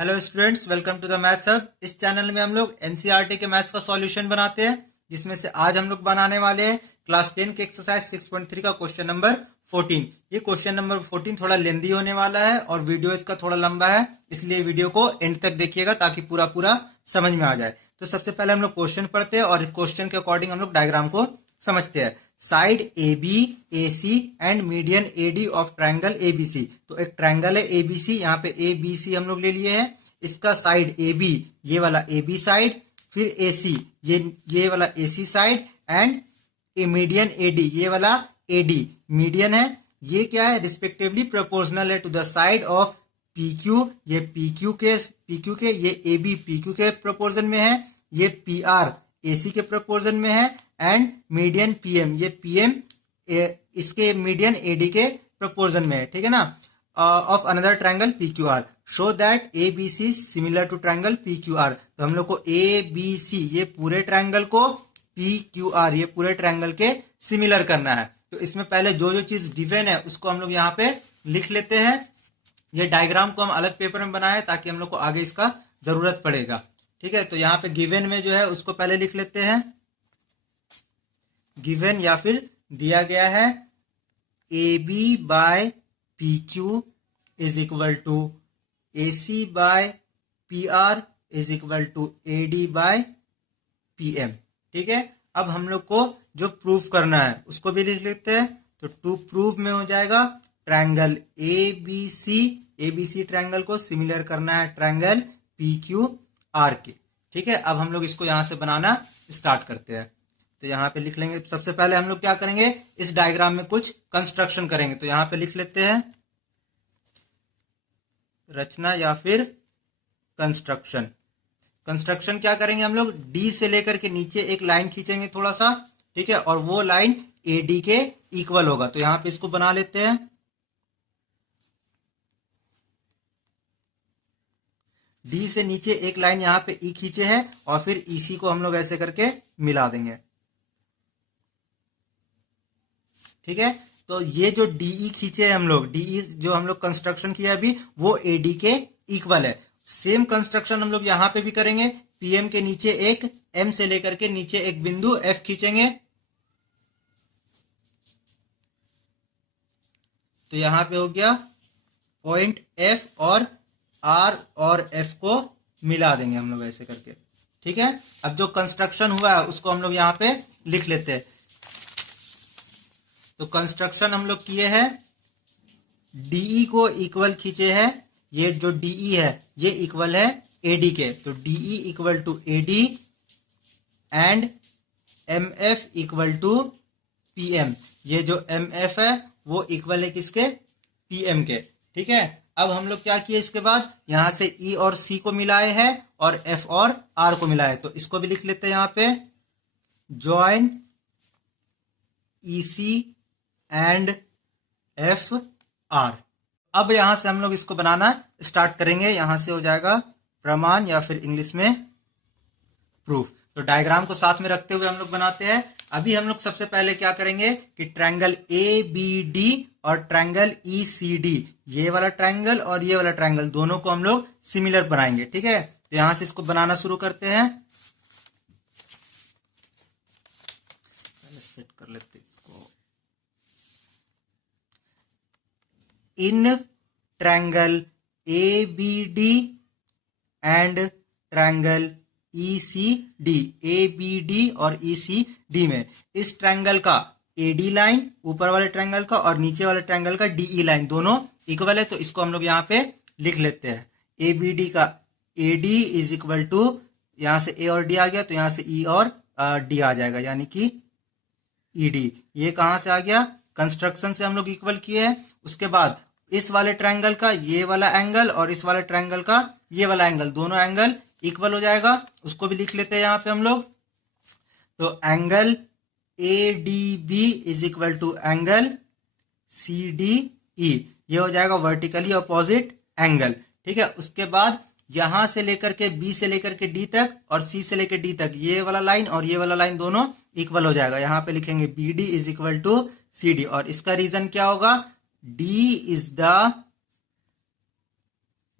Hello students, welcome to the maths hub. इस channel में हम लोग एनसीईआरटी के मैथ्स का सॉल्यूशन बनाते हैं, जिसमें से आज हम लोग बनाने वाले हैं क्लास 10 के एक्सरसाइज 6.3 का क्वेश्चन नंबर 14। ये क्वेश्चन नंबर 14 थोड़ा लेंदी होने वाला है और वीडियो इसका थोड़ा लंबा है, इसलिए वीडियो को एंड तक देखिएगा ताकि पूरा पूरा समझ में आ जाए। तो सबसे पहले हम लोग क्वेश्चन पढ़ते हैं और इस क्वेश्चन के अकॉर्डिंग हम लोग डायग्राम को समझते हैं। Side A B A C and median A D of triangle A B C. तो एक ट्राइंगल है ए बी सी, यहाँ पे ए बी सी हम लोग ले लिए हैं। इसका साइड ए बी, ये वाला ए बी साइड, फिर ए सी, ये वाला A C side, and A median A D, ये वाला ए डी मीडियन है। ये क्या है, रिस्पेक्टिवली प्रोपोर्शनल है to the side of P Q. ये पी क्यू के, ये ए बी पी क्यू के प्रोपोर्शन में है, ये पी आर ए सी के प्रोपोर्शन में है, एंड मीडियन पी एम, ये पी एम इसके मीडियन ए डी के प्रोपोर्शन में है, ठीक है ना। Of another triangle P Q R, show that A B C similar to triangle P Q R. तो हम लोग को ए बी सी ये पूरे ट्रायंगल को पी क्यू आर ये पूरे ट्रायंगल के सिमिलर करना है। तो इसमें पहले जो जो चीज गिवन है उसको हम लोग यहाँ पे लिख लेते हैं। ये डायग्राम को हम अलग पेपर में बनाए ताकि हम लोग को आगे इसका जरूरत पड़ेगा, ठीक है। तो यहाँ पे गिवन में जो है उसको पहले लिख लेते हैं। गिवन या फिर दिया गया है A B by P Q is equal to A C by P R is equal to A D by P M, ठीक है। अब हम लोग को जो प्रूफ करना है उसको भी लिख लेते हैं। तो टू प्रूफ में हो जाएगा triangle A B C triangle को सिमिलर करना है ट्रायंगल पी क्यू आर के, ठीक है। अब हम लोग इसको यहां से बनाना स्टार्ट करते हैं। तो यहाँ पे लिख लेंगे, सबसे पहले हम लोग क्या करेंगे, इस डायग्राम में कुछ कंस्ट्रक्शन करेंगे। तो यहाँ पे लिख लेते हैं रचना या फिर कंस्ट्रक्शन। कंस्ट्रक्शन क्या करेंगे, हम लोग डी से लेकर के नीचे एक लाइन खींचेंगे थोड़ा सा, ठीक है, और वो लाइन ए डी के इक्वल होगा। तो यहाँ पे इसको बना लेते हैं। डी से नीचे एक लाइन यहाँ पे ई खींचे है और फिर ईसी को हम लोग ऐसे करके मिला देंगे, ठीक है। तो ये जो डीई खींचे हैं हम लोग, डीई जो हम लोग कंस्ट्रक्शन किया अभी, वो एडी के इक्वल है। सेम कंस्ट्रक्शन हम लोग यहां पे भी करेंगे। पीएम के नीचे एक, एम से लेकर के नीचे एक बिंदु एफ खींचेंगे। तो यहां पे हो गया पॉइंट एफ, और आर और एफ को मिला देंगे हम लोग ऐसे करके, ठीक है। अब जो कंस्ट्रक्शन हुआ है उसको हम लोग यहां पे लिख लेते हैं। तो कंस्ट्रक्शन हम लोग किए हैं, डीई को इक्वल खींचे हैं। ये जो डीई है ये इक्वल है एडी के। तो DE equal to AD and M F equal to PM. ये जो एम एफ है वो इक्वल है किसके, पीएम के, ठीक है। अब हम लोग क्या किए, इसके बाद यहां से ई और सी को मिलाए हैं और एफ और आर को मिलाए। तो इसको भी लिख लेते हैं यहां पे, join E C and F R. अब यहां से हम लोग इसको बनाना स्टार्ट करेंगे। यहां से हो जाएगा प्रमाण या फिर इंग्लिश में प्रूफ। तो डायग्राम को साथ में रखते हुए हम लोग बनाते हैं। अभी हम लोग सबसे पहले क्या करेंगे कि ट्रायंगल ए बी डी और ट्रायंगल ई सी डी, ये वाला ट्रायंगल और ये वाला ट्रायंगल, दोनों को हम लोग सिमिलर बनाएंगे, ठीक है। तो यहां से इसको बनाना शुरू करते हैं। पहले सेट कर लेते हैं इसको। In triangle A B D and triangle E C D, A B D और ई सी डी में इस ट्रायंगल का ए डी लाइन, ऊपर वाले ट्रायंगल का, और नीचे वाले ट्रायंगल का डीई लाइन, दोनों इक्वल है। तो इसको हम लोग यहाँ पे लिख लेते हैं। ए बी डी का A D is equal to, यहां से ए और डी आ गया तो यहां से ई और डी आ जाएगा, यानी कि ई डी। ये कहां से आ गया, कंस्ट्रक्शन से हम लोग इक्वल किए हैं। उसके बाद इस वाले ट्रायंगल का ये वाला एंगल और इस वाले ट्रायंगल का ये वाला एंगल, दोनों एंगल इक्वल हो जाएगा। उसको भी लिख लेते हैं यहाँ पे हम लोग। तो angle A D B is equal to angle C D E, ये हो जाएगा वर्टिकली अपोजिट एंगल, ठीक है। उसके बाद यहां से लेकर के बी से लेकर के डी तक और सी से लेकर डी तक, ये वाला लाइन और ये वाला लाइन दोनों इक्वल हो जाएगा। यहां पे लिखेंगे B D is equal to C D, और इसका रीजन क्या होगा, D is the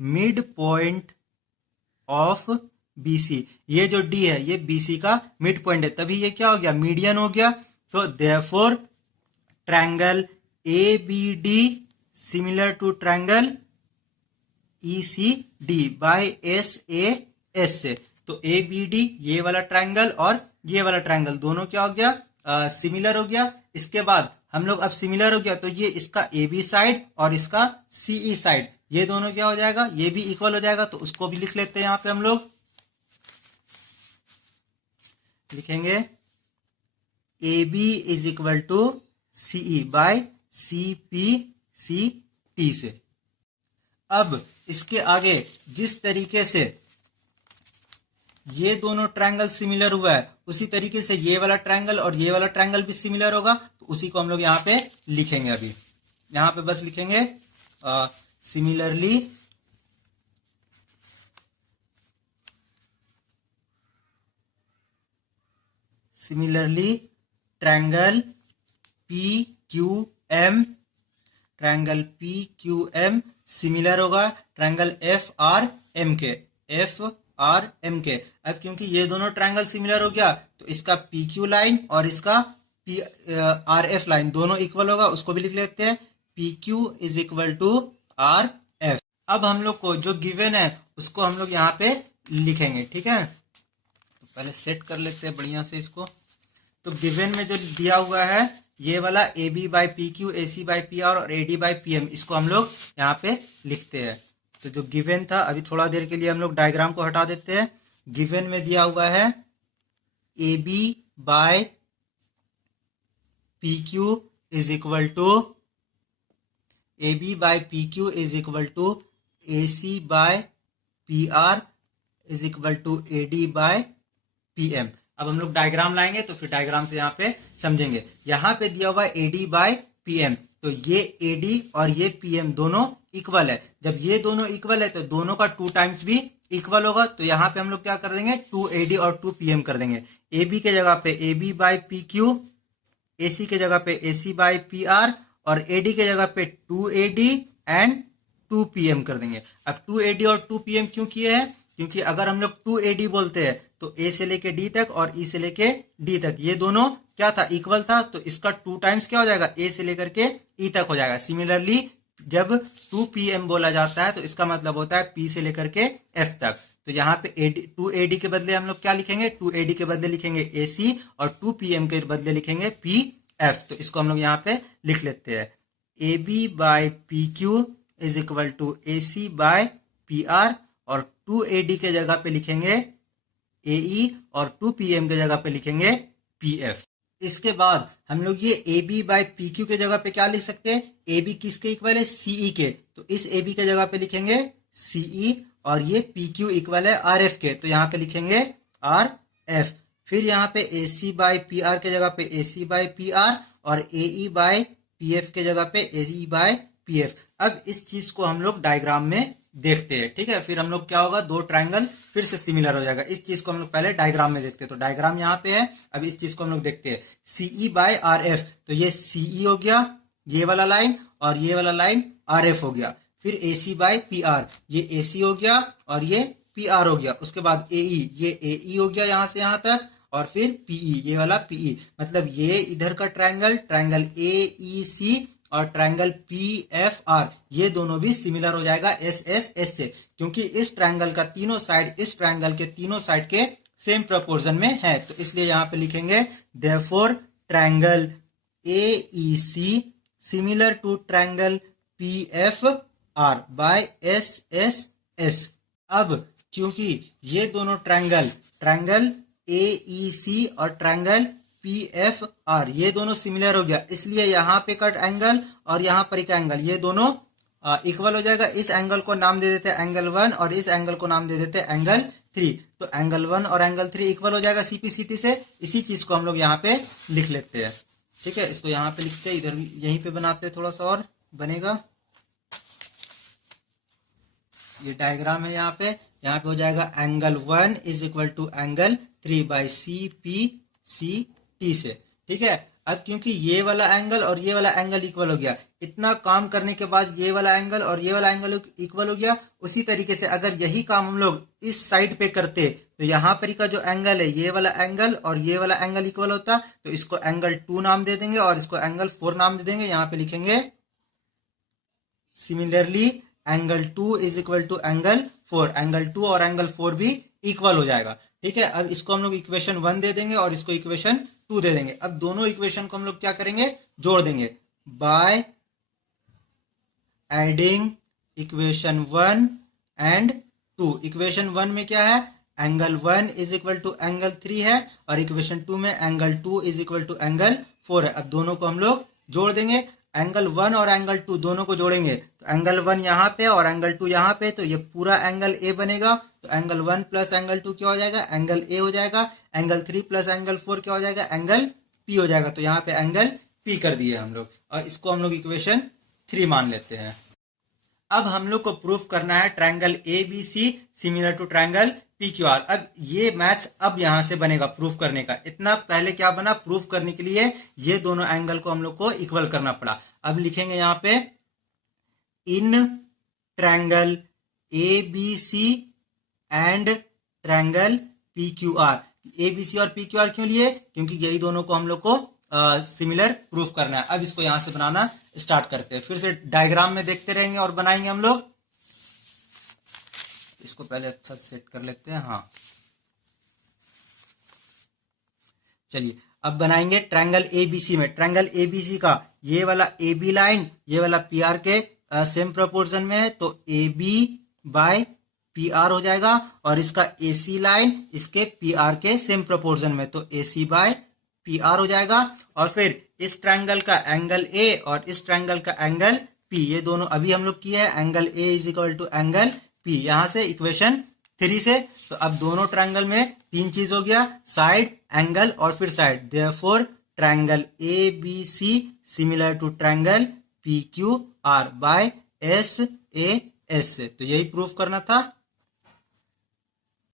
midpoint of BC। ये जो D है ये BC का मिड पॉइंट है, तभी ये क्या हो गया, मीडियन हो गया। तो therefore triangle ABD similar to triangle ECD by SAS से। तो ABD ये वाला ट्रायंगल और ये वाला ट्रायंगल दोनों क्या हो गया, सिमिलर हो गया। इसके बाद हम लोग अब सिमिलर हो गया तो ये इसका AB साइड और इसका CE साइड ये दोनों क्या हो जाएगा, ये भी इक्वल हो जाएगा। तो उसको भी लिख लेते हैं, यहां पे हम लोग लिखेंगे AB is equal to CE by CPCT से। अब इसके आगे जिस तरीके से ये दोनों ट्रायंगल सिमिलर हुआ है उसी तरीके से ये वाला ट्रायंगल और ये वाला ट्रायंगल भी सिमिलर होगा, तो उसी को हम लोग यहाँ पे लिखेंगे। अभी यहाँ पे बस लिखेंगे सिमिलरली ट्रायंगल PQM सिमिलर होगा ट्रायंगल FRM के। अब क्योंकि ये दोनों ट्रायंगल सिमिलर हो गया तो इसका PQ लाइन और इसका RF लाइन दोनों इक्वल होगा, उसको भी लिख लेते हैं PQ is equal to RF। अब हम लोग को जो गिवन है उसको हम लोग यहाँ पे लिखेंगे, ठीक है। तो पहले सेट कर लेते हैं बढ़िया से इसको। तो गिवन में जो दिया हुआ है ये वाला AB by PQ, AC by PR और AD बाई PM, इसको हम लोग यहाँ पे लिखते हैं। तो जो गिवन था अभी थोड़ा देर के लिए हम लोग डायग्राम को हटा देते हैं। गिवन में दिया हुआ है AB by PQ is equal to AC by PR is equal to AD by PM। अब हम लोग डायग्राम लाएंगे तो फिर डायग्राम से यहाँ पे समझेंगे। यहाँ पे दिया हुआ है AD बाय PM, तो ये AD और ये PM दोनों इक्वल है। जब ये दोनों इक्वल है तो दोनों का 2 टाइम्स भी इक्वल होगा। तो यहाँ पे हम लोग क्या कर देंगे, 2AD और 2PM कर देंगे। AB के जगह पे AB बाय PQ, AC के जगह पे AC बाय PR और AD के जगह पे 2AD एंड 2PM कर देंगे। अब 2AD और 2PM क्यों किए हैं, क्योंकि अगर हम लोग 2AD बोलते हैं तो A से लेके D तक और E से लेके D तक ये दोनों क्या था, इक्वल था। तो इसका 2 टाइम्स क्या हो जाएगा, A से लेकर के E तक हो जाएगा। सिमिलरली जब 2PM बोला जाता है तो इसका मतलब होता है P से लेकर के F तक। तो यहाँ पे 2AD के बदले हम लोग क्या लिखेंगे, 2AD के बदले लिखेंगे AC और 2PM के बदले लिखेंगे PF। तो इसको हम लोग यहाँ पे लिख लेते हैं AB by PQ is equal to AC by PR और 2AD के जगह पे लिखेंगे AE और 2PM के जगह पे लिखेंगे PF। इसके बाद हम लोग ये AB बाय PQ के जगह पे क्या लिख सकते हैं, AB किसके इक्वल है, CE के। तो इस AB के जगह पे लिखेंगे CE और ये PQ इक्वल है RF के, तो यहाँ पे लिखेंगे RF। फिर यहाँ पे AC बाय PR के जगह पे AC बाय PR और AE बाय PF के जगह पे AE बाय PF। अब इस चीज को हम लोग डायग्राम में देखते हैं, ठीक है। फिर हम लोग क्या होगा, 2 ट्रायंगल फिर से सिमिलर हो जाएगा। इस चीज को हम लोग पहले डायग्राम में देखते हैं। तो डायग्राम यहाँ पे है, अब इस चीज को हम लोग देखते हैं। CE बाय RF, तो ये CE हो गया ये वाला लाइन और ये वाला लाइन RF हो गया। फिर AC बाय PR, ये AC हो गया और ये PR हो गया। उसके बाद AE, ये AE हो गया यहाँ से यहाँ तक और फिर PE, ये वाला PE। मतलब ये इधर का ट्रायंगल AEC और ट्रायंगल PFR ये दोनों भी सिमिलर हो जाएगा SSS से, क्योंकि इस ट्रायंगल का तीनों साइड इस ट्रायंगल के तीनों साइड के सेम प्रोपोर्शन में है। तो इसलिए यहाँ पे लिखेंगे therefore triangle AEC similar to triangle PFR by SSS। अब क्योंकि ये दोनों ट्रायंगल AEC और ट्रायंगल PFR ये दोनों सिमिलर हो गया, इसलिए यहाँ पे कट एंगल और यहाँ पर एक एंगल ये दोनों इक्वल हो जाएगा। इस एंगल को नाम दे देते हैं एंगल 1 और इस एंगल को नाम दे देते हैं एंगल 3। तो एंगल 1 और एंगल 3 इक्वल हो जाएगा CPCT से। इसी चीज को हम लोग यहाँ पे लिख लेते हैं, ठीक है। इसको यहाँ पे लिखते हैं, इधर यहीं पे बनाते हैं, थोड़ा सा और बनेगा। ये डायग्राम है यहाँ पे हो जाएगा angle 1 is equal to angle 3 by CPCT से, ठीक है। अब क्योंकि ये वाला एंगल और ये वाला एंगल इक्वल हो गया, इतना काम करने के बाद ये वाला एंगल और ये वाला एंगल इक्वल हो गया। उसी तरीके से अगर यही काम हम लोग इस साइड पे करते तो यहाँ पर का जो एंगल है, ये वाला एंगल और ये वाला एंगल इक्वल होता, तो इसको एंगल 2 नाम दे देंगे और इसको एंगल 4 नाम दे देंगे। यहाँ पे लिखेंगे similarly angle 2 is equal to angle 4। Angle 2 और एंगल 4 भी इक्वल हो जाएगा। ठीक है, अब इसको हम लोग इक्वेशन 1 दे देंगे और इसको इक्वेशन 2 दे देंगे। अब दोनों इक्वेशन को हम लोग क्या करेंगे, जोड़ देंगे by adding equation 1 and 2। Equation 1 में क्या है, angle 1 is equal to angle 3 है और इक्वेशन 2 में angle 2 is equal to angle 4 है। अब दोनों को हम लोग जोड़ देंगे। एंगल 1 और एंगल 2 दोनों को जोड़ेंगे तो एंगल 1 यहाँ पे और एंगल 2 यहाँ पे, तो ये पूरा एंगल ए बनेगा। तो एंगल 1 प्लस एंगल 2 क्या हो जाएगा, एंगल ए हो जाएगा। एंगल 3 प्लस एंगल 4 क्या हो जाएगा, एंगल पी हो जाएगा। तो यहाँ पे एंगल पी कर दिए हम लोग और इसको हम लोग इक्वेशन 3 मान लेते हैं। अब हम लोग को प्रूफ करना है triangle A B C similar to triangle P Q R. अब ये मैथ्स अब यहां से बनेगा प्रूफ करने का। इतना पहले क्या बना, प्रूफ करने के लिए ये दोनों एंगल को हम लोग को इक्वल करना पड़ा। अब लिखेंगे यहां पे in triangle A B C and triangle P Q R. A B C और पी क्यू आर क्यों लिए, क्योंकि यही दोनों को हम लोग को सिमिलर प्रूफ करना है। अब इसको यहां से बनाना स्टार्ट करते हैं। फिर से डायग्राम में देखते रहेंगे और बनाएंगे हम लोग। इसको पहले अच्छा सेट कर लेते हैं। हाँ चलिए, अब बनाएंगे ट्रायंगल एबीसी में। ट्रायंगल एबीसी का ये वाला ए बी लाइन ये वाला पी आर के सेम प्रोपोर्शन में है, तो A B by P R हो जाएगा। और इसका ए सी लाइन इसके पी आर के सेम प्रोपोर्शन में, तो A C by P R हो जाएगा। और फिर इस ट्रायंगल का एंगल ए और इस ट्रायंगल का एंगल पी, ये दोनों अभी हम लोग किए हैं। Angle A is equal to angle P, यहां से इक्वेशन 3 से। तो अब दोनों ट्रायंगल में 3 चीज हो गया, साइड, एंगल और फिर side. Therefore triangle A B C similar to triangle P Q R by S A S से। तो यही प्रूफ करना था।